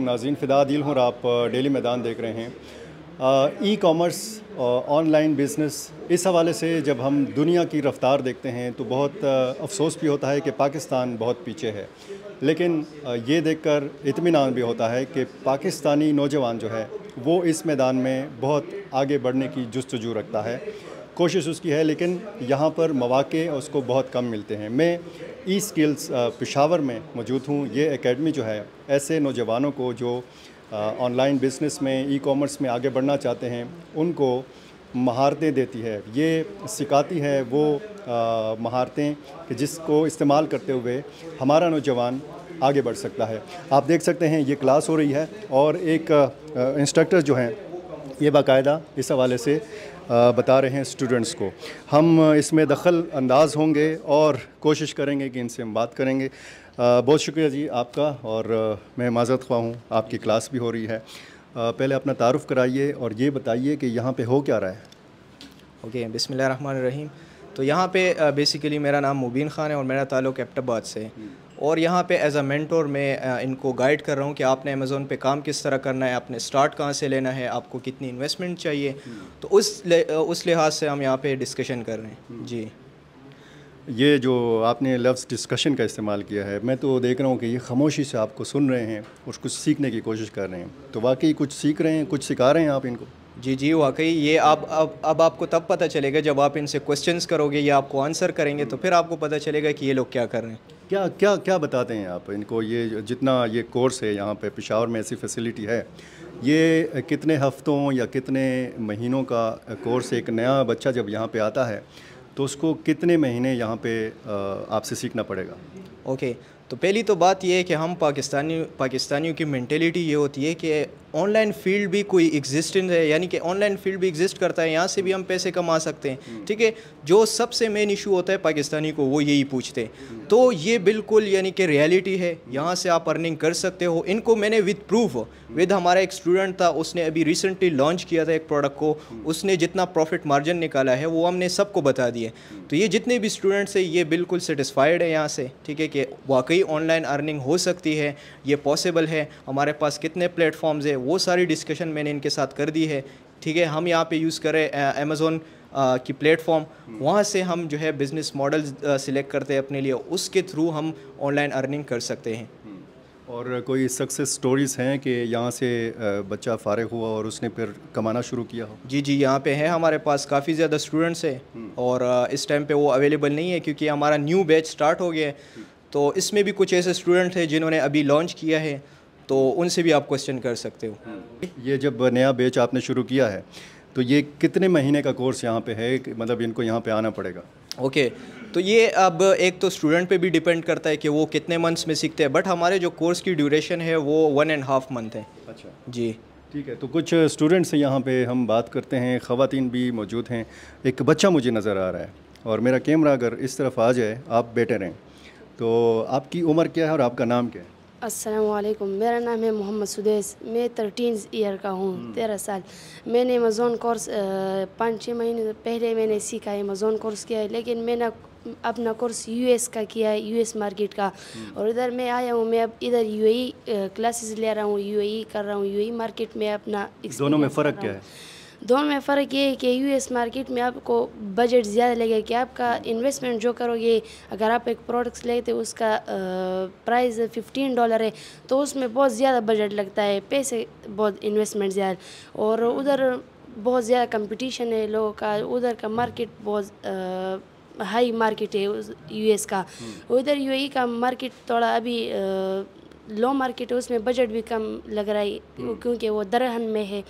नाज़रीन, फ़िदा दिल हूँ और आप डेली मैदान देख रहे हैं। ई कॉमर्स ऑनलाइन बिज़नेस, इस हवाले से जब हम दुनिया की रफ़्तार देखते हैं तो बहुत अफसोस भी होता है कि पाकिस्तान बहुत पीछे है, लेकिन ये देखकर इत्मीनान भी होता है कि पाकिस्तानी नौजवान जो है वो इस मैदान में बहुत आगे बढ़ने की जुस्तजू रखता है, कोशिश उसकी है, लेकिन यहाँ पर मौक़े उसको बहुत कम मिलते हैं। मैं ई स्किल्स पेशावर में मौजूद हूँ। ये एकेडमी जो है ऐसे नौजवानों को जो ऑनलाइन बिज़नेस में, ई कॉमर्स में आगे बढ़ना चाहते हैं, उनको महारतें देती है। ये सिखाती है वो महारतें कि जिसको इस्तेमाल करते हुए हमारा नौजवान आगे बढ़ सकता है। आप देख सकते हैं ये क्लास हो रही है और एक इंस्ट्रक्टर जो हैं ये बाकायदा इस हवाले से बता रहे हैं स्टूडेंट्स को। हम इसमें दखल अंदाज होंगे और कोशिश करेंगे कि इनसे हम बात करेंगे। बहुत शुक्रिया जी आपका, और मैं माज़रत ख़्वाह हूँ, आपकी क्लास भी हो रही है। पहले अपना तारुफ़ कराइए और ये बताइए कि यहाँ पे हो क्या रहा है। ओके, बिस्मिल्लाहिर्रहमानिर्रहीम। तो यहाँ पे बेसिकली मेरा नाम मुबीन ख़ान है और मेरा ताल्लुक़ एबटाबाद से है, और यहाँ पे एज अ मेंटोर मैं इनको गाइड कर रहा हूँ कि आपने अमेज़ोन पे काम किस तरह करना है, आपने स्टार्ट कहाँ से लेना है, आपको कितनी इन्वेस्टमेंट चाहिए। तो उस लिहाज से हम यहाँ पे डिस्कशन कर रहे हैं जी। ये जो आपने लफ्ज़ डिस्कशन का इस्तेमाल किया है, मैं तो देख रहा हूँ कि ये खामोशी से आपको सुन रहे हैं और कुछ सीखने की कोशिश कर रहे हैं। तो वाकई कुछ सीख रहे हैं, कुछ सिखा रहे हैं आप इनको। जी जी, वाकई ये अब आपको तब पता चलेगा जब आप इनसे क्वेश्चंस करोगे या आपको आंसर करेंगे, तो फिर आपको पता चलेगा कि ये लोग क्या कर रहे हैं। क्या क्या क्या बताते हैं आप इनको? ये जितना ये कोर्स है यहाँ पे पेशावर में, ऐसी फैसिलिटी है, ये कितने हफ्तों या कितने महीनों का कोर्स? एक नया बच्चा जब यहाँ पे आता है तो उसको कितने महीने यहाँ पे आपसे सीखना पड़ेगा? ओके, तो पहली तो बात ये है कि हम पाकिस्तानियों की मेंटेलिटी ये होती है कि ऑनलाइन फील्ड भी कोई एग्जिस्टेंस है, यानी कि ऑनलाइन फील्ड भी एग्जिस्ट करता है, यहाँ से भी हम पैसे कमा सकते हैं। ठीक है, जो सबसे मेन इशू होता है पाकिस्तानी को, वो यही पूछते हैं। तो ये बिल्कुल यानी कि रियलिटी है, यहाँ से आप अर्निंग कर सकते हो। इनको मैंने विद प्रूफ, विद हमारा एक स्टूडेंट था, उसने अभी रिसेंटली लॉन्च किया था एक प्रोडक्ट को, उसने जितना प्रॉफिट मार्जिन निकाला है वो हमने सबको बता दिए। तो ये जितने भी स्टूडेंट्स हैं ये बिल्कुल सेटिस्फाइड है यहाँ से, ठीक है, कि वाकई ऑनलाइन अर्निंग हो सकती है, ये पॉसिबल है। हमारे पास कितने प्लेटफॉर्म्स है वो सारी डिस्कशन मैंने इनके साथ कर दी है। ठीक है, हम यहाँ पे यूज़ करें अमेज़ोन की प्लेटफॉर्म, वहाँ से हम जो है बिज़नेस मॉडल सिलेक्ट करते हैं अपने लिए, उसके थ्रू हम ऑनलाइन अर्निंग कर सकते हैं। और कोई सक्सेस स्टोरीज़ हैं कि यहाँ से बच्चा फ़ारिग हुआ और उसने फिर कमाना शुरू किया हो? जी जी, यहाँ पे है, हमारे पास काफ़ी ज़्यादा स्टूडेंट्स हैं और इस टाइम पे वो अवेलेबल नहीं है क्योंकि हमारा न्यू बैच स्टार्ट हो गया है। तो इसमें भी कुछ ऐसे स्टूडेंट हैं जिन्होंने अभी लॉन्च किया है, तो उनसे भी आप क्वेश्चन कर सकते हो। ये जब नया बैच आपने शुरू किया है तो ये कितने महीने का कोर्स यहाँ पे है, मतलब इनको यहाँ पे आना पड़ेगा? ओके, तो ये अब एक तो स्टूडेंट पे भी डिपेंड करता है कि वो कितने मंथ्स में सीखते हैं, बट हमारे जो कोर्स की ड्यूरेशन है वो 1.5 मंथ है। अच्छा जी, ठीक है। तो कुछ स्टूडेंट्स हैं यहाँ पे, हम बात करते हैं, ख़वातीन भी मौजूद हैं। एक बच्चा मुझे नज़र आ रहा है और मेरा कैमरा अगर इस तरफ आ जाए, आप बैठे रहें। तो आपकी उम्र क्या है और आपका नाम क्या है? अस्सलामुअलैकुम, मेरा नाम है मोहम्मद सुदेस, मैं 13 ईयर का हूँ, 13 साल। मैंने अमेज़ोन कोर्स 5-6 महीने पहले मैंने सीखा है, अमेज़ोन कोर्स किया है, लेकिन मैंने अपना कोर्स यूएस का किया है, यूएस मार्केट का। और इधर मैं आया हूँ, मैं अब इधर यूएई क्लासेस ले रहा हूँ, यूएई कर रहा हूँ, यूएई मार्केट में अपना। दोनों में फ़र्क क्या है? दोनों में फ़र्क ये है कि यूएस मार्केट में आपको बजट ज़्यादा लगेगा, कि आपका इन्वेस्टमेंट जो करोगे, अगर आप एक प्रोडक्ट्स लेते हो उसका प्राइस $15 है, तो उसमें बहुत ज़्यादा बजट लगता है, पैसे बहुत इन्वेस्टमेंट ज़्यादा। और उधर बहुत ज़्यादा कंपटीशन है लोगों का, उधर का मार्केट बहुत हाई मार्केट है यूएस का। उधर यूएई का मार्केट थोड़ा अभी लो मार्केट है, उसमें बजट भी कम लग रहा है क्योंकि वो दरहन में है।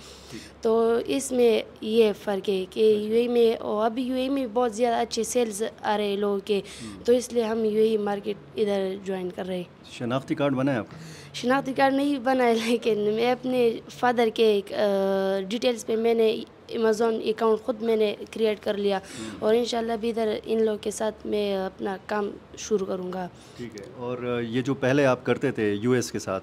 तो इसमें ये फ़र्क है कि यूएई में, और अभी यूएई में बहुत ज़्यादा अच्छे सेल्स आ रहे हैं लोगों के, तो इसलिए हम यूएई मार्केट इधर ज्वाइन कर रहे हैं। शनाख्ती कार्ड बना है आपका? शनाख्ती कार्ड नहीं बना है, लेकिन मैं अपने फादर के डिटेल्स पे मैंने अमेज़ॉन अकाउंट ख़ुद मैंने क्रिएट कर लिया और इंशाल्लाह भी इधर इन लोग के साथ मैं अपना काम शुरू करूँगा। ठीक है। और ये जो पहले आप करते थे यूएस के साथ,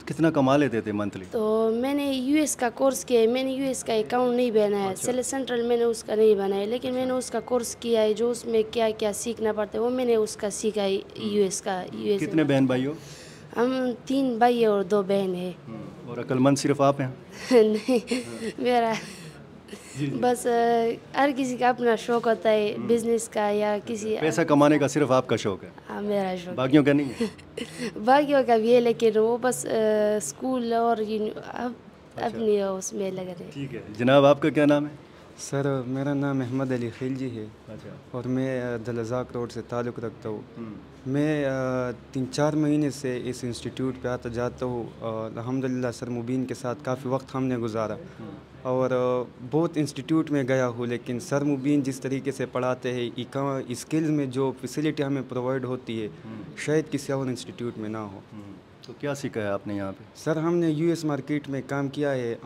तो कितना कमा लेते थे मंथली? तो मैंने यूएस का कोर्स किया है, मैंने यूएस का अकाउंट नहीं बनाया, सेल सेंट्रल मैंने उसका नहीं बनाया, लेकिन मैंने उसका कोर्स किया है, जो उसमें क्या क्या सीखना पड़ता है वो मैंने उसका सीखा है यूएस का। यूएस कितने बहन भाई हो? हम 3 भाई और 2 बहन है। और अक्लमंद सिर्फ आप हैं? नहीं, मेरा बस हर किसी का अपना शौक होता है बिजनेस का या किसी पैसा कमाने का सिर्फ आपका शौक है, हाँ मेरा शौक बाकियों का नहीं है? बाकियों का भी है, लेकिन वो बस स्कूल और अपनी उसमें लगे रहे। ठीक है। जनाब, आपका क्या नाम है? सर मेरा नाम अहमद अली खिलजी है अच्छा। और मैं दलजाक रोड से ताल्लुक़ रखता हूँ। मैं 3-4 महीने से इस इंस्टीट्यूट पे आता जाता हूँ। अल्हम्दुलिल्लाह सर मुबीन के साथ काफ़ी वक्त हमने गुजारा और बहुत इंस्टीट्यूट में गया हूँ, लेकिन सर मुबीन जिस तरीके से पढ़ाते हैं, स्किल्स में जो फैसिलिटी हमें प्रोवाइड होती है शायद किसी और इंस्टीट्यूट में ना हो। तो क्या सीखा है आपने यहाँ पे? सर हमने यूएस मार्केट में काम किया है।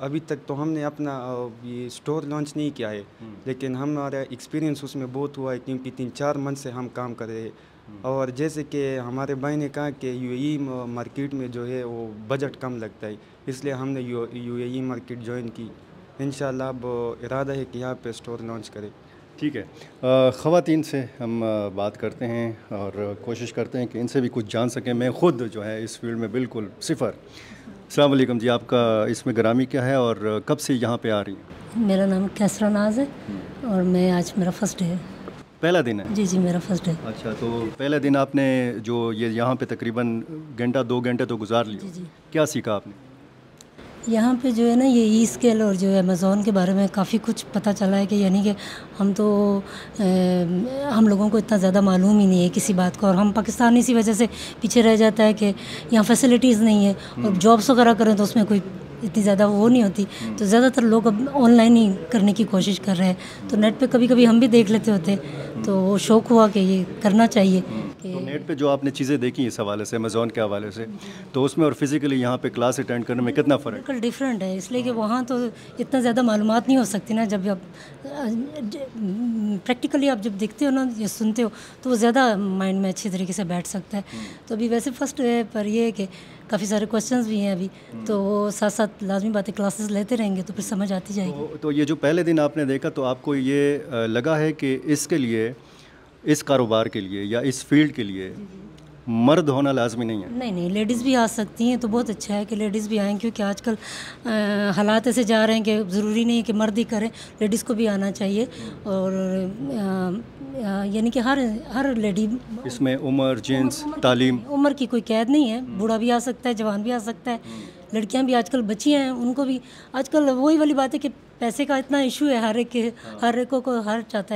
अभी तक तो हमने अपना ये स्टोर लॉन्च नहीं किया है, लेकिन हमारा एक्सपीरियंस उसमें बहुत हुआ है क्योंकि 3-4 मंथ से हम काम कर रहे हैं। और जैसे कि हमारे भाई ने कहा कि यूएई मार्केट में जो है वो बजट कम लगता है, इसलिए हमने यूएई मार्केट ज्वाइन की। इंशाल्लाह अब इरादा है कि यहाँ पे स्टोर लॉन्च करें। ठीक है। ख़वातीन से हम बात करते हैं और कोशिश करते हैं कि इनसे भी कुछ जान सकें। मैं ख़ुद जो है इस फील्ड में बिल्कुल सिफ़र। अस्सलाम वालेकुम जी, आपका इसमें ग्रामी क्या है और कब से यहाँ पे आ रही हैं? मेरा नाम कैसरा नाज है और मैं आज मेरा फर्स्ट डे है। पहला दिन है? जी मेरा फर्स्ट डे। अच्छा, तो पहले दिन आपने जो ये यहाँ पे तकरीबन घंटा 2 घंटे तो गुजार लिए। जी। क्या सीखा आपने? यहाँ पे जो है ना ये ई स्केल और जो अमेज़ॉन के बारे में काफ़ी कुछ पता चला है कि यानी कि हम लोगों को इतना ज़्यादा मालूम ही नहीं है किसी बात को, और हम पाकिस्तान इसी वजह से पीछे रह जाता है कि यहाँ फैसिलिटीज़ नहीं है और जॉब्स वगैरह करें तो उसमें कोई इतनी ज़्यादा वो नहीं होती, तो ज़्यादातर लोग अब ऑनलाइन ही करने की कोशिश कर रहे हैं। तो नेट पे कभी कभी हम भी देख लेते होते, तो वो शौक़ हुआ कि ये करना चाहिए। तो नेट पे जो आपने चीज़ें देखी इस हवाले से, अमेज़ॉन के हवाले से, तो उसमें और फिज़िकली यहाँ पे क्लास अटेंड करने में कितना फ़र्क? बिल्कुल डिफरेंट है, इसलिए कि वहाँ तो इतना ज़्यादा मालूमात नहीं हो सकती ना, जब आप प्रैक्टिकली आप जब देखते हो ना या सुनते हो तो वो ज़्यादा माइंड में अच्छी तरीके से बैठ सकता है। तो अभी वैसे फर्स्ट है, पर ये है कि काफ़ी सारे क्वेश्चंस भी हैं अभी, तो वो साथ साथ लाजमी बातें क्लासेस लेते रहेंगे तो फिर समझ आती जाएगी। तो ये जो पहले दिन आपने देखा, तो आपको ये लगा है कि इसके लिए, इस कारोबार के लिए या इस फील्ड के लिए मर्द होना लाजमी नहीं है? नहीं, लेडीज़ भी आ सकती हैं, तो बहुत अच्छा है कि लेडीज़ भी आएँ, क्योंकि आजकल हालात ऐसे जा रहे हैं कि ज़रूरी नहीं है कि मर्द ही करें, लेडीज़ को भी आना चाहिए। और यानी कि हर लेडी, इसमें उम्र, जिन्स, तालीम, उम्र की कोई कैद नहीं है, बूढ़ा भी आ सकता है, जवान भी आ सकता है, लड़कियां भी आजकल बच्चियां हैं उनको भी। आजकल वही वाली बात है कि पैसे का इतना इशू है, हर एक को हर एक चाहता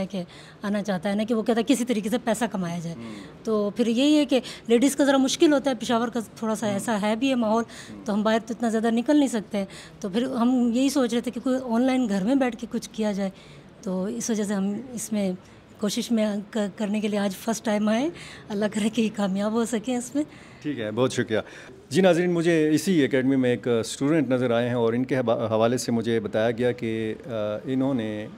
है कि आना चाहता है ना, कि वो कहता है किसी तरीके से पैसा कमाया जाए। तो फिर यही है कि लेडीज़ का ज़रा मुश्किल होता है, पेशावर का थोड़ा सा ऐसा है भी है माहौल, तो हम बाहर तो इतना ज़्यादा निकल नहीं सकते हैं। तो फिर हम यही सोच रहे थे कि कोई ऑनलाइन घर में बैठ के कुछ किया जाए, तो इस वजह से हम इसमें कोशिश में करने के लिए आज फर्स्ट टाइम आए। अल्लाह करे कि कामयाब हो सके इसमें। ठीक है, बहुत शुक्रिया जी। नाज़रीन, मुझे इसी एकेडमी में एक स्टूडेंट नज़र आए हैं और इनके हवाले से मुझे बताया गया कि इन्होंने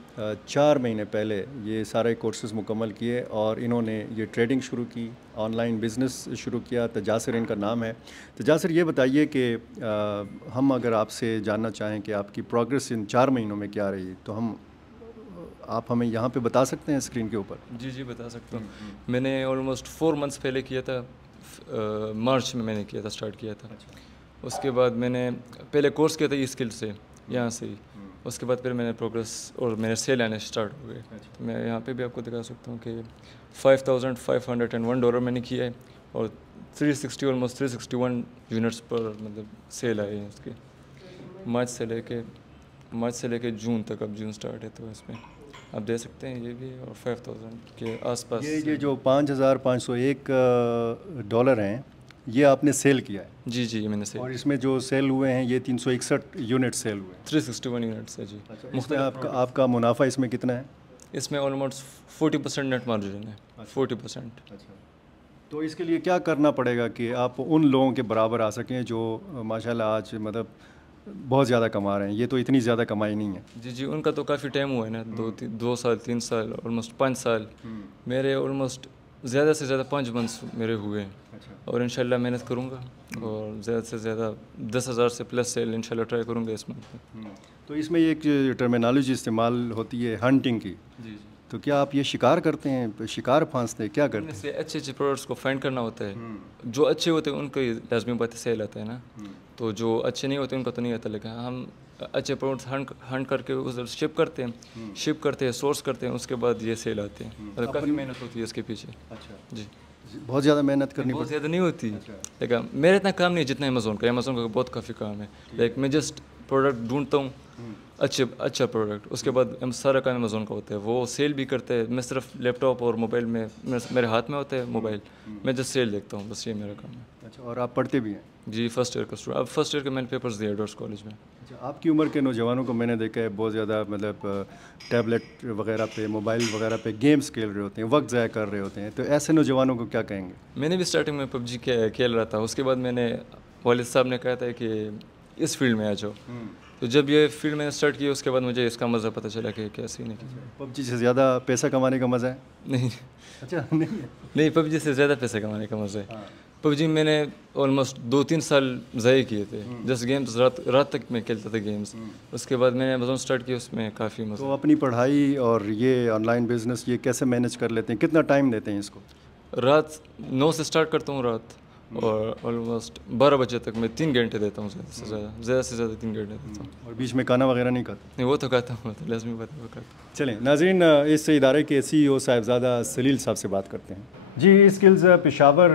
4 महीने पहले ये सारे कोर्सेज़ मुकम्मल किए और इन्होंने ये ट्रेडिंग शुरू की, ऑनलाइन बिज़नेस शुरू किया। तजासर इनका नाम है। तजासर, ये बताइए कि हम अगर आपसे जानना चाहें कि आपकी प्रोग्रेस इन 4 महीनों में क्या रही, तो आप हमें यहाँ पे बता सकते हैं स्क्रीन के ऊपर? जी बता सकता हूँ। मैंने ऑलमोस्ट 4 मंथ्स पहले किया था, मार्च में मैंने किया था, स्टार्ट किया था। उसके बाद मैंने पहले कोर्स किया था ई स्किल से, यहाँ से ही। उसके बाद फिर मैंने प्रोग्रेस और मेरे सेल आने स्टार्ट हो गए। तो मैं यहाँ पे भी आपको दिखा सकता हूँ कि $5,501 मैंने किया है और 360 ऑलमोस्ट 361 यूनिट्स पर मतलब सेल आए हैं उसके, मार्च से लेके जून तक। अब जून स्टार्ट है तो इसमें आप दे सकते हैं ये भी, और 5,000 के आसपास। ये जो $5,501 हैं, ये आपने सेल किया है? जी मैंने सेल। और इसमें जो सेल हुए हैं ये 361 यूनिट सेल हुए हैं? 361 यूनिट्स है जी। इसमें आपका मुनाफा इसमें कितना है? इसमें ऑलमोस्ट 40% नेट मार्जिन है। 40%। अच्छा, तो इसके लिए क्या करना पड़ेगा कि आप उन लोगों के बराबर आ सकें जो माशाल्लाह आज मतलब बहुत ज़्यादा कमा रहे हैं, ये तो इतनी ज़्यादा कमाई नहीं है। जी जी, उनका तो काफ़ी टाइम हुआ है ना, 2 साल 3 साल, ऑलमोस्ट 5 साल। मेरे ऑलमोस्ट ज़्यादा से ज़्यादा 5 मंथ्स मेरे हुए हैं। और इंशाल्लाह मेहनत करूँगा और ज़्यादा से ज़्यादा 10,000 से प्लस सेल इंशाल्लाह ट्राई करूँगा इस मंथ में। तो इसमें एक टर्मिनोलॉजी इस्तेमाल होती है हंटिंग की, जी जी, तो क्या आप ये शिकार करते हैं, शिकार फांसते हैं, क्या करते इनमें हैं? से अच्छे अच्छे प्रोडक्ट्स को फाइंड करना होता है। जो अच्छे होते हैं उनको लाजमी बात है सेल आता है ना, तो जो अच्छे नहीं होते उनका तो नहीं आता। लेकिन हम अच्छे प्रोडक्ट्स हंट करके उधर शिप करते हैं, सोर्स करते हैं, उसके बाद ये सेल आते हैं। मतलब काफ़ी मेहनत होती है इसके पीछे। अच्छा, जी, बहुत ज़्यादा मेहनत करनी बहुत पड़ती ज़्यादा नहीं होती। लेकिन मेरा इतना काम नहीं है जितना अमेज़ोन का बहुत काफ़ी काम है। लाइक मैं जस्ट प्रोडक्ट ढूंढता हूँ, अच्छा प्रोडक्ट, उसके बाद सारा काम अमेज़ोन का होता है। वो सेल भी करते हैं, मैं सिर्फ लैपटॉप और मोबाइल में मेरे हाथ में होता है मोबाइल, मैं जस्ट सेल देखता हूँ, बस ये मेरा काम है। अच्छा, और आप पढ़ते भी हैं? जी, फर्स्ट ईयर का स्टूडेंट। अब फर्स्ट ईयर के मैंने पेपर्स दिए एडवर्स कॉलेज में। अच्छा, आपकी उम्र के नौजवानों को मैंने देखा है बहुत ज़्यादा मतलब टैबलेट वगैरह पे, मोबाइल वगैरह पे गेम्स खेल रहे होते हैं, वक्त ज़ाया कर रहे होते हैं, तो ऐसे नौजवानों को क्या कहेंगे? मैंने भी स्टार्टिंग में पबजी खेल रहा था, उसके बाद मैंने वालिद साहब ने कहा था कि इस फील्ड में आ जाओ। तो जब ये फील्ड मैंने स्टार्ट किया उसके बाद मुझे इसका मज़ा पता चला कि क्या सीन है। पबजी से ज़्यादा पैसा कमाने का मज़ा है? नहीं अच्छा, नहीं है। नहीं, पबजी से ज़्यादा पैसे कमाने का मज़ा है। पबजी मैंने ऑलमोस्ट 2-3 साल ज़ाया किए थे, जस्ट गेम्स रात तक मैं खेलता था गेम्स। उसके बाद मैंने अमेज़ोन स्टार्ट किया, उसमें काफ़ी मज़ा। तो अपनी पढ़ाई और ये ऑनलाइन बिजनेस ये कैसे मैनेज कर लेते हैं, कितना टाइम देते हैं इसको? रात 9 से स्टार्ट करता हूँ रात, और ऑलमोस्ट 12 बजे तक मैं 3 घंटे देता हूँ, ज़्यादा से ज़्यादा 3 घंटे देता हूँ। और बीच में खाना वगैरह नहीं खाता? नहीं, वो तो खाता हूँ, तो लाजमी बात है वो खाता। चलें नाज़रीन, इस इदारे के CEO साहिबज़ादा सलील साहब से बात करते हैं। जी, स्किल्स पेशावर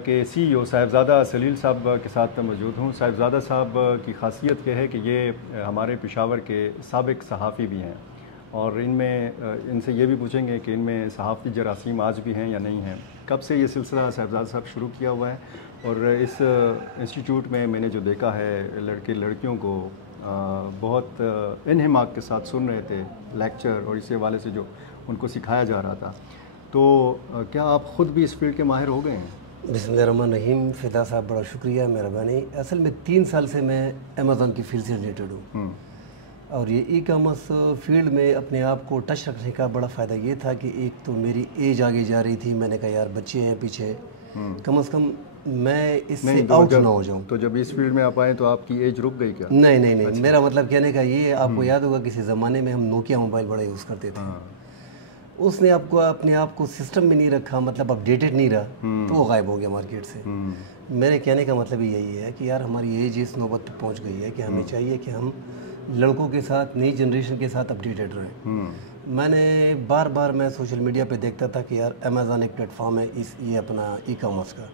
के CEO साहिबज़ादा सलील साहब के साथ मौजूद हूँ। साहिबज़ादा साहब की खासियत यह है कि ये हमारे पेशावर के साबिक सहाफ़ी भी हैं, और इनसे ये भी पूछेंगे कि इनमें सहाफ़ी जरासीम आज भी हैं या नहीं हैं। कब से ये सिलसिला साहिबज़ादा साहब शुरू किया हुआ है, और इस इंस्टीट्यूट में मैंने जो देखा है लड़के लड़कियों को बहुत इन्हिमाक के साथ सुन रहे थे लेक्चर, और इस हवाले से जो उनको सिखाया जा रहा था। तो क्या आप ख़ुद भी इस फील्ड के माहिर हो गए हैं? बिस्मिल्लाहिर्रहमानिर्रहीम। फ़िदा साहब, बड़ा शुक्रिया, मेहरबानी। असल में 3 साल से मैं अमेज़ॉन की फील्ड से रिलेटेड हूँ, और ये ई कॉमर्स फील्ड में अपने आप को टच रखने का बड़ा फ़ायदा ये था कि एक तो मेरी एज आगे जा रही थी, मैंने कहा यार बच्चे हैं पीछे, कम से कम मैं इससे आउट ना हो जाऊँ। तो जब इस फील्ड में आप आए तो आपकी एज रुक गई क्या? नहीं। अच्छा। मेरा मतलब कहने का ये, आपको याद होगा किसी ज़माने में हम नोकिया मोबाइल बड़ा यूज़ करते थे। उसने आपको अपने आप को सिस्टम में नहीं रखा, मतलब अपडेटेड नहीं रहा, तो वो गायब हो गया मार्केट से। मेरे कहने का मतलब यही है कि यार हमारी एज इस नौबत पर पहुँच गई है कि हमें चाहिए कि हम लड़कों के साथ, नई जनरेशन के साथ अपडेटेड रहें। मैंने बार मैं सोशल मीडिया पे देखता था कि यार अमेज़ॉन एक प्लेटफॉर्म है ये अपना ई कॉमर्स का।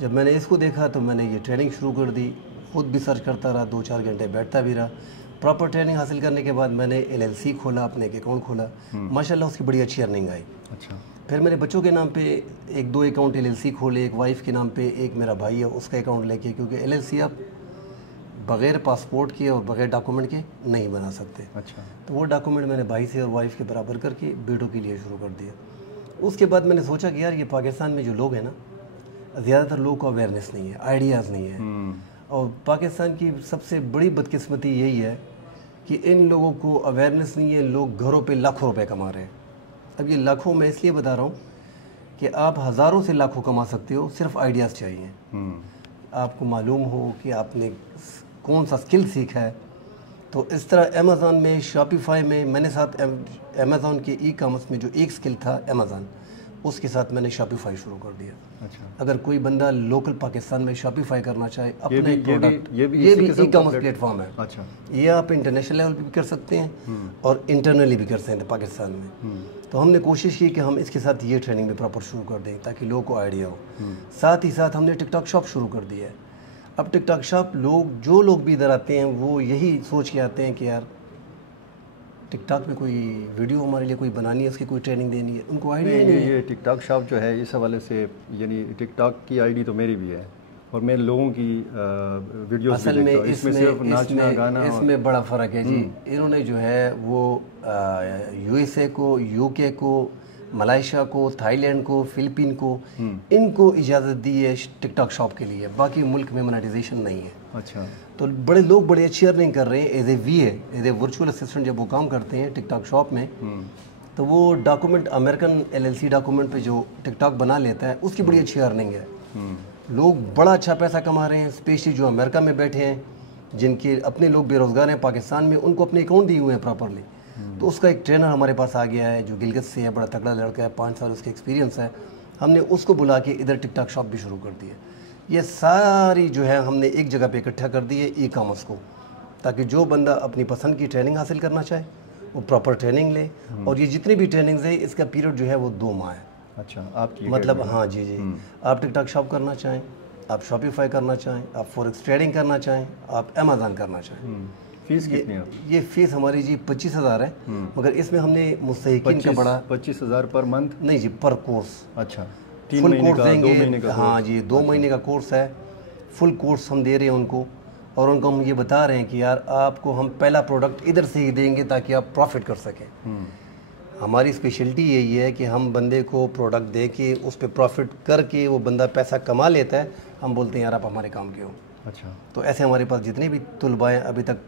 जब मैंने इसको देखा तो मैंने ये ट्रेनिंग शुरू कर दी, ख़ुद भी सर्च करता रहा, 2-4 घंटे बैठता भी रहा। प्रॉपर ट्रेनिंग हासिल करने के बाद मैंने LLC खोला, अपने एक अकाउंट खोला, माशाल्लाह उसकी बड़ी अच्छी अर्निंग आई। अच्छा। फिर मैंने बच्चों के नाम पे 1-2 अकाउंट LLC खोले, एक वाइफ के नाम पे, एक मेरा भाई है उसका अकाउंट लेके, क्योंकि LLC आप बग़ैर पासपोर्ट के और बग़ैर डॉक्यूमेंट के नहीं बना सकते। अच्छा। तो वो डॉक्यूमेंट मैंने भाई से और वाइफ के बराबर करके बेटों के लिए शुरू कर दिया। उसके बाद मैंने सोचा कि यार ये पाकिस्तान में जो लोग हैं ना, ज़्यादातर लोगों को अवेयरनेस नहीं है, आइडियाज़ नहीं है, और पाकिस्तान की सबसे बड़ी बदकिस्मती यही है कि इन लोगों को अवेयरनेस नहीं है। लोग घरों पे लाखों रुपए कमा रहे हैं। अब ये लाखों मैं इसलिए बता रहा हूँ कि आप हज़ारों से लाखों कमा सकते हो, सिर्फ आइडियाज़ चाहिए। आपको मालूम हो कि आपने कौन सा स्किल सीखा है। तो इस तरह अमेज़ॉन में, शॉपिफाई में, मैंने साथ अमेज़ॉन के ई कॉमर्स में जो एक स्किल था अमेज़ॉन, उसके साथ मैंने शॉपिफाई शुरू कर दिया। अच्छा। अगर कोई बंदा लोकल पाकिस्तान में शॉपिफाई करना चाहे अपने प्रोडक्ट, ये भी ई कॉमर्स प्लेटफॉर्म है। अच्छा। ये आप इंटरनेशनल लेवल पे भी कर सकते हैं और इंटरनली भी कर सकते हैं पाकिस्तान में। तो हमने कोशिश की कि हम इसके साथ ये ट्रेनिंग भी प्रॉपर शुरू कर दें ताकि लोगों को आइडिया हो। साथ ही साथ हमने टिकटॉक शॉप शुरू कर दिया है। अब टिकटॉक शॉप जो लोग भी इधर आते हैं वो यही सोच के आते हैं कि यार टिकटॉक में कोई वीडियो हमारे लिए कोई बनानी है, उसकी कोई ट्रेनिंग देनी है, उनको आइडिया नहीं है। ये टिकटॉक शॉप जो है इस हवाले से, यानी टिकटॉक की आईडी तो मेरी भी है और मैं लोगों की वीडियोस असल में इसमें सिर्फ नाचना गाना, इसमें बड़ा फ़र्क है जी। इन्होंने जो है वो USA को, UK को, मलेशिया को, थाईलैंड को, फिलीपीन को, इनको इजाज़त दी है टिकटॉक शॉप के लिए। बाकी मुल्क में मोनेटाइजेशन नहीं है। अच्छा, तो बड़े लोग बड़ी अच्छी अर्निंग कर रहे हैं। As a VA, as a virtual assistant जब वो काम करते हैं टिकटॉक शॉप में, तो वो डॉक्यूमेंट अमेरिकन LLC डॉक्यूमेंट पे जो टिकटॉक बना लेता है उसकी बड़ी अच्छी अर्निंग है। लोग बड़ा अच्छा पैसा कमा रहे हैं, स्पेशली जो अमेरिका में बैठे हैं, जिनके अपने लोग बेरोज़गार हैं पाकिस्तान में, उनको अपने अकाउंट दिए हुए हैं प्रॉपरली। तो उसका एक ट्रेनर हमारे पास आ गया है जो गिलगित से है, बड़ा तगड़ा लड़का है, 5 साल उसका एक्सपीरियंस है। हमने उसको बुला के इधर टिकटॉक शॉप भी शुरू कर दी है। ये सारी जो है हमने एक जगह पे इकट्ठा कर दी है ई-कॉमर्स को, ताकि जो बंदा अपनी पसंद की ट्रेनिंग हासिल करना चाहे वो प्रॉपर ट्रेनिंग ले। और ये जितनी भी ट्रेनिंग्स है इसका पीरियड जो है वो 2 माह है। अच्छा, आपकी मतलब हाँ जी जी, आप टिकटॉक शॉप करना चाहें, आप शॉपिफाई करना चाहें, आप फॉरेक्स ट्रेडिंग करना चाहें, आप अमेज़न करना चाहें। फीस कितनी है? ये फीस हमारी जी 25,000 है, मगर इसमें हमने मुस्तहिकीन का बड़ा 25,000 पर मंथ? नहीं जी, पर कोर्स। अच्छा, 3 महीने का, 2 महीने का? हाँ जी, 2 महीने का कोर्स है। फुल कोर्स हम दे रहे हैं उनको, और उनको हम ये बता रहे हैं कि यार आपको हम पहला प्रोडक्ट इधर से ही देंगे ताकि आप प्रॉफिट कर सकें। हमारी स्पेशलिटी यही है कि हम बंदे को प्रोडक्ट दे के उस पर प्रॉफिट करके वो बंदा पैसा कमा लेता है, हम बोलते हैं यार आप हमारे काम के हो। अच्छा, तो ऐसे हमारे पास जितने भी तुलबाएँ, अभी तक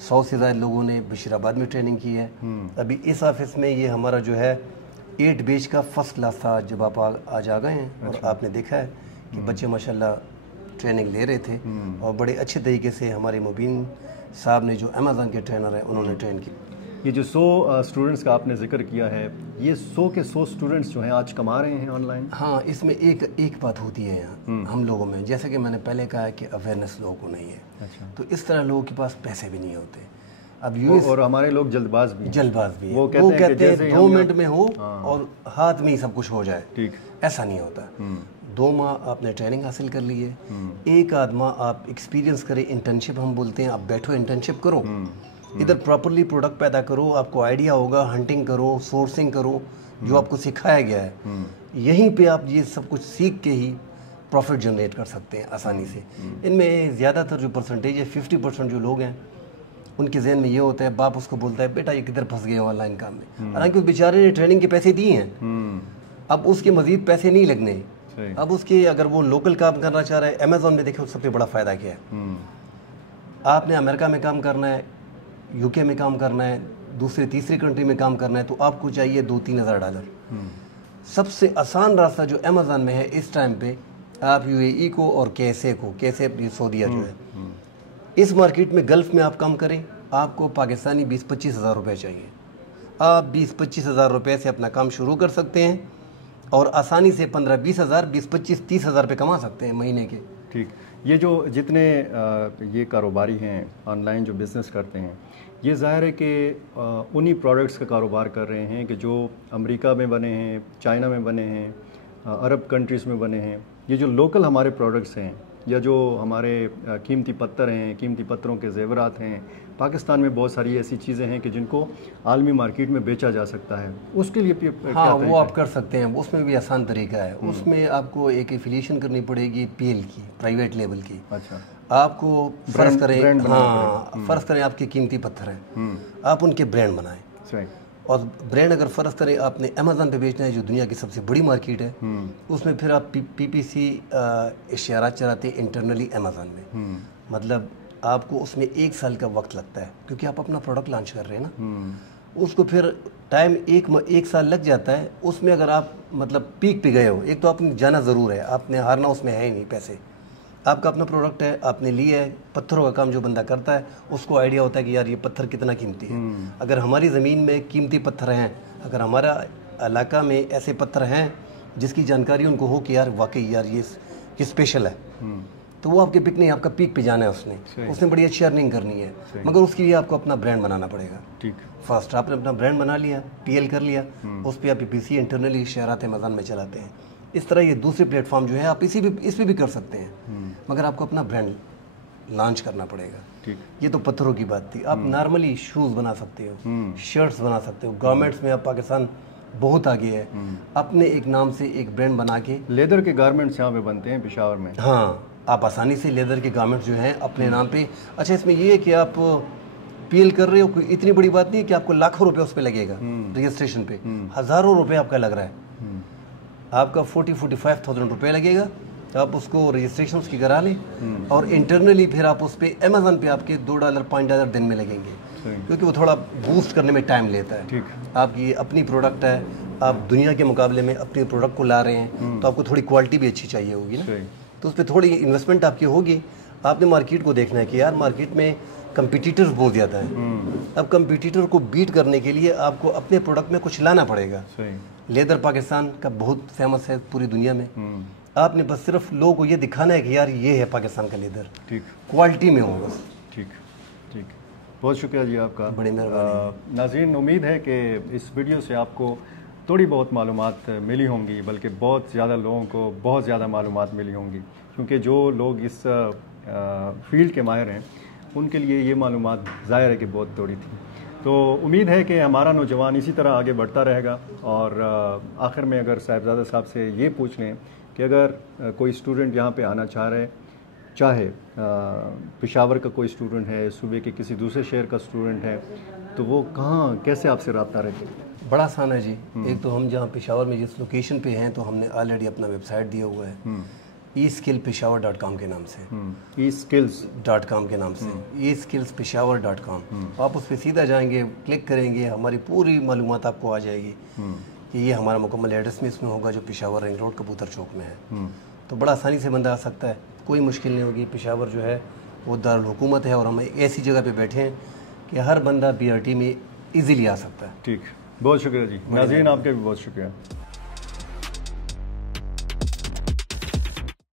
100 से ज़्यादा लोगों ने बशीराबाद में ट्रेनिंग की है। अभी इस ऑफिस में ये हमारा जो है 8 बैच का फर्स्ट क्लास था। जब आप आज आ गए हैं और आपने देखा है कि बच्चे माशाल्लाह ट्रेनिंग ले रहे थे, और बड़े अच्छे तरीके से हमारे मुबीन साहब ने, जो अमेज़न के ट्रेनर हैं, उन्होंने ट्रेन की। ये जो 100 स्टूडेंट्स का आपने जिक्र किया है, ये 100 के 100 स्टूडेंट्स जो हैं आज कमा रहे हैं ऑनलाइन? हाँ, इसमें एक बात होती है यहाँ हम लोगों में, जैसे कि मैंने पहले कहा कि अवेयरनेस लोगों को नहीं है। अच्छा, तो इस तरह लोगों के पास पैसे भी नहीं होते। अब और हमारे लोग जल्दबाज भी है। वो कहते हैं 2 मिनट में हो और हाथ में ही सब कुछ हो जाए। ठीक, ऐसा नहीं होता। 2 माह आपने ट्रेनिंग हासिल कर ली है, 1 आध माह आप एक्सपीरियंस करें, इंटर्नशिप हम बोलते हैं। आप बैठो, इंटर्नशिप करो, इधर प्रॉपरली प्रोडक्ट पैदा करो, आपको आइडिया होगा, हंटिंग करो, सोर्सिंग करो, जो आपको सिखाया गया है। यहीं पे आप ये सब कुछ सीख के ही प्रॉफिट जनरेट कर सकते हैं आसानी से। इनमें ज़्यादातर जो परसेंटेज है, 50% जो लोग हैं उनके जहन में ये होता है, बाप उसको बोलता है बेटा ये किधर फंस गए ऑनलाइन काम में, हालांकि उस बेचारे ने ट्रेनिंग के पैसे दिए हैं, अब उसके मजीद पैसे नहीं लगने। अब उसके अगर वो लोकल काम करना चाह रहा है, अमेज़ॉन में देखो सबसे बड़ा फ़ायदा क्या है। आपने अमेरिका में काम करना है, UK में काम करना है, दूसरे तीसरी कंट्री में काम करना है, तो आपको चाहिए $2-3 हज़ार। सबसे आसान रास्ता जो अमेज़ॉन में है इस टाइम पे, आप UAE को और कैसे अपनी सऊदीया जो है, इस मार्केट में गल्फ़ में आप काम करें, आपको पाकिस्तानी 20-25 हज़ार रुपये चाहिए। आप 20-25 हज़ार रुपये से अपना काम शुरू कर सकते हैं और आसानी से 15-20 हज़ार, 20-25-30 हज़ार रुपये कमा सकते हैं महीने के। ठीक, ये जो जितने ये कारोबारी हैं ऑनलाइन जो बिज़नेस करते हैं, ये ज़ाहिर है कि उन्हीं प्रोडक्ट्स का कारोबार कर रहे हैं कि जो अमेरिका में बने हैं, चाइना में बने हैं, अरब कंट्रीज़ में बने हैं। ये जो लोकल हमारे प्रोडक्ट्स हैं या जो हमारे कीमती पत्थर हैं, कीमती पत्थरों के ज़ेवरात हैं, पाकिस्तान में बहुत सारी ऐसी चीज़ें हैं कि जिनको आलमी मार्केट में बेचा जा सकता है, उसके लिए हाँ वो आप कर सकते हैं। उसमें भी आसान तरीका है। उसमें आपको एक एफिलिएशन करनी पड़ेगी PL की, प्राइवेट लेवल की। अच्छा, आपको फ़र्ज़ करें, हाँ फ़र्ज़ करें आपके कीमती पत्थर हैं, आप उनके ब्रांड बनाएं। सही। और ब्रांड अगर फ़र्ज़ करें आपने अमेज़न पे बेचना है, जो दुनिया की सबसे बड़ी मार्केट है, उसमें फिर आप PPC इश्तिहारात चलाते हैं इंटरनली अमेज़न में। मतलब आपको उसमें 1 साल का वक्त लगता है, क्योंकि आप अपना प्रोडक्ट लॉन्च कर रहे हैं ना। उसको फिर टाइम 1 साल लग जाता है। उसमें अगर आप मतलब पीक पे गए हो, एक तो आपने जाना ज़रूर है, आपने हारना उसमें है ही नहीं। पैसे आपका अपना प्रोडक्ट है, आपने लिया है। पत्थरों का काम जो बंदा करता है उसको आइडिया होता है कि यार ये पत्थर कितना कीमती है। अगर हमारी ज़मीन में कीमती पत्थर हैं, अगर हमारा इलाका में ऐसे पत्थर हैं जिसकी जानकारी उनको हो कि यार वाकई यार ये स्पेशल है, तो वो आपके पिक नहीं, आपका पीक पे जाना है। उसने बड़ी अच्छी अर्निंग करनी है, मगर उसके लिए आपको अपना ब्रांड बनाना पड़ेगा। ठीक, फर्स्ट आपने अपना ब्रांड बना लिया, PL कर लिया, उस पर आप PPC इंटरनली इश्तिहारात अमेज़न में चलाते हैं। इस तरह ये दूसरे प्लेटफॉर्म जो है आप इस पर भी कर सकते हैं, मगर आपको अपना ब्रांड लॉन्च करना पड़ेगा। ठीक, ये तो पत्थरों की बात थी। आप नॉर्मली शूज़ बना सकते हो, शर्ट्स बना सकते हो। गारमेंट्स में अब पाकिस्तान बहुत आगे है। अपने एक नाम से एक ब्रांड बना के लेदर के गारमेंट्स यहाँ पे बनते हैं पेशावर में। हाँ, आप आसानी से लेदर के गारमेंट्स जो हैं अपने नाम पे। अच्छा, इसमें ये है कि आप पीएल कर रहे हो, कोई इतनी बड़ी बात नहीं है कि आपको लाखों रुपए उस पर लगेगा रजिस्ट्रेशन पे, हज़ारों रुपए आपका लग रहा है, आपका 40-45,000 रुपये लगेगा, तो आप उसको रजिस्ट्रेशन की करा लें और इंटरनली फिर आप उस पर अमेज़न पे आपके $2-5 दिन में लगेंगे, क्योंकि वो थोड़ा बूस्ट करने में टाइम लेता है। आपकी अपनी प्रोडक्ट है, आप दुनिया के मुकाबले में अपने प्रोडक्ट को ला रहे हैं, तो आपको थोड़ी क्वालिटी भी अच्छी चाहिए होगी ना, तो उस पर थोड़ी इन्वेस्टमेंट आपकी होगी। आपने मार्केट को देखना है कि यार मार्केट में कंपटीटर्स बहुत ज़्यादा हैं, अब कंपटीटर को बीट करने के लिए आपको अपने प्रोडक्ट में कुछ लाना पड़ेगा। लेदर पाकिस्तान का बहुत फेमस है पूरी दुनिया में, आपने बस सिर्फ लोगों को ये दिखाना है कि यार ये है पाकिस्तान का लेदर, ठीक क्वालिटी में होगा। ठीक ठीक, बहुत शुक्रिया जी आपका, बड़ी मेहरबानी। नाज़रीन, उम्मीद है कि इस वीडियो से आपको थोड़ी बहुत मालूमात मिली होंगी, बल्कि बहुत ज़्यादा लोगों को बहुत ज़्यादा मालूमात मिली होंगी, क्योंकि जो लोग इस फील्ड के माहिर हैं उनके लिए ये मालूमात ज़ाहिर है कि बहुत थोड़ी थी। तो उम्मीद है कि हमारा नौजवान इसी तरह आगे बढ़ता रहेगा। और आखिर में अगर साहिबजादा साहब से ये पूछ लें कि अगर कोई स्टूडेंट यहाँ पे आना चाह रहे, चाहे पेशावर का कोई स्टूडेंट है, सूबे के किसी दूसरे शहर का स्टूडेंट है, तो वो कहाँ कैसे आपसे रब्ता रखे? बड़ा आसान है जी। एक तो हम जहाँ पेशावर में जिस लोकेशन पे हैं, तो हमने ऑलरेडी अपना वेबसाइट दिया हुआ है eSkillPeshawar.com के नाम से, eSkills.com के नाम से, eSkillsPeshawar.com। आप उस पर सीधा जाएंगे, क्लिक करेंगे, हमारी पूरी मालूमात आपको आ जाएगी कि ये हमारा मुकम्मल एड्रेस में इसमें होगा, जो पेशावर रिंग रोड कबूतर चौक में है। तो बड़ा आसानी से बंदा आ सकता है, कोई मुश्किल नहीं होगी। पेशावर जो है वो दारुल हुकूमत है और हम ऐसी जगह पे बैठे हैं कि हर बंदा BRT में इजीली आ सकता है। ठीक, बहुत शुक्रिया जी। नाज़रीन, आपका भी बहुत शुक्रिया।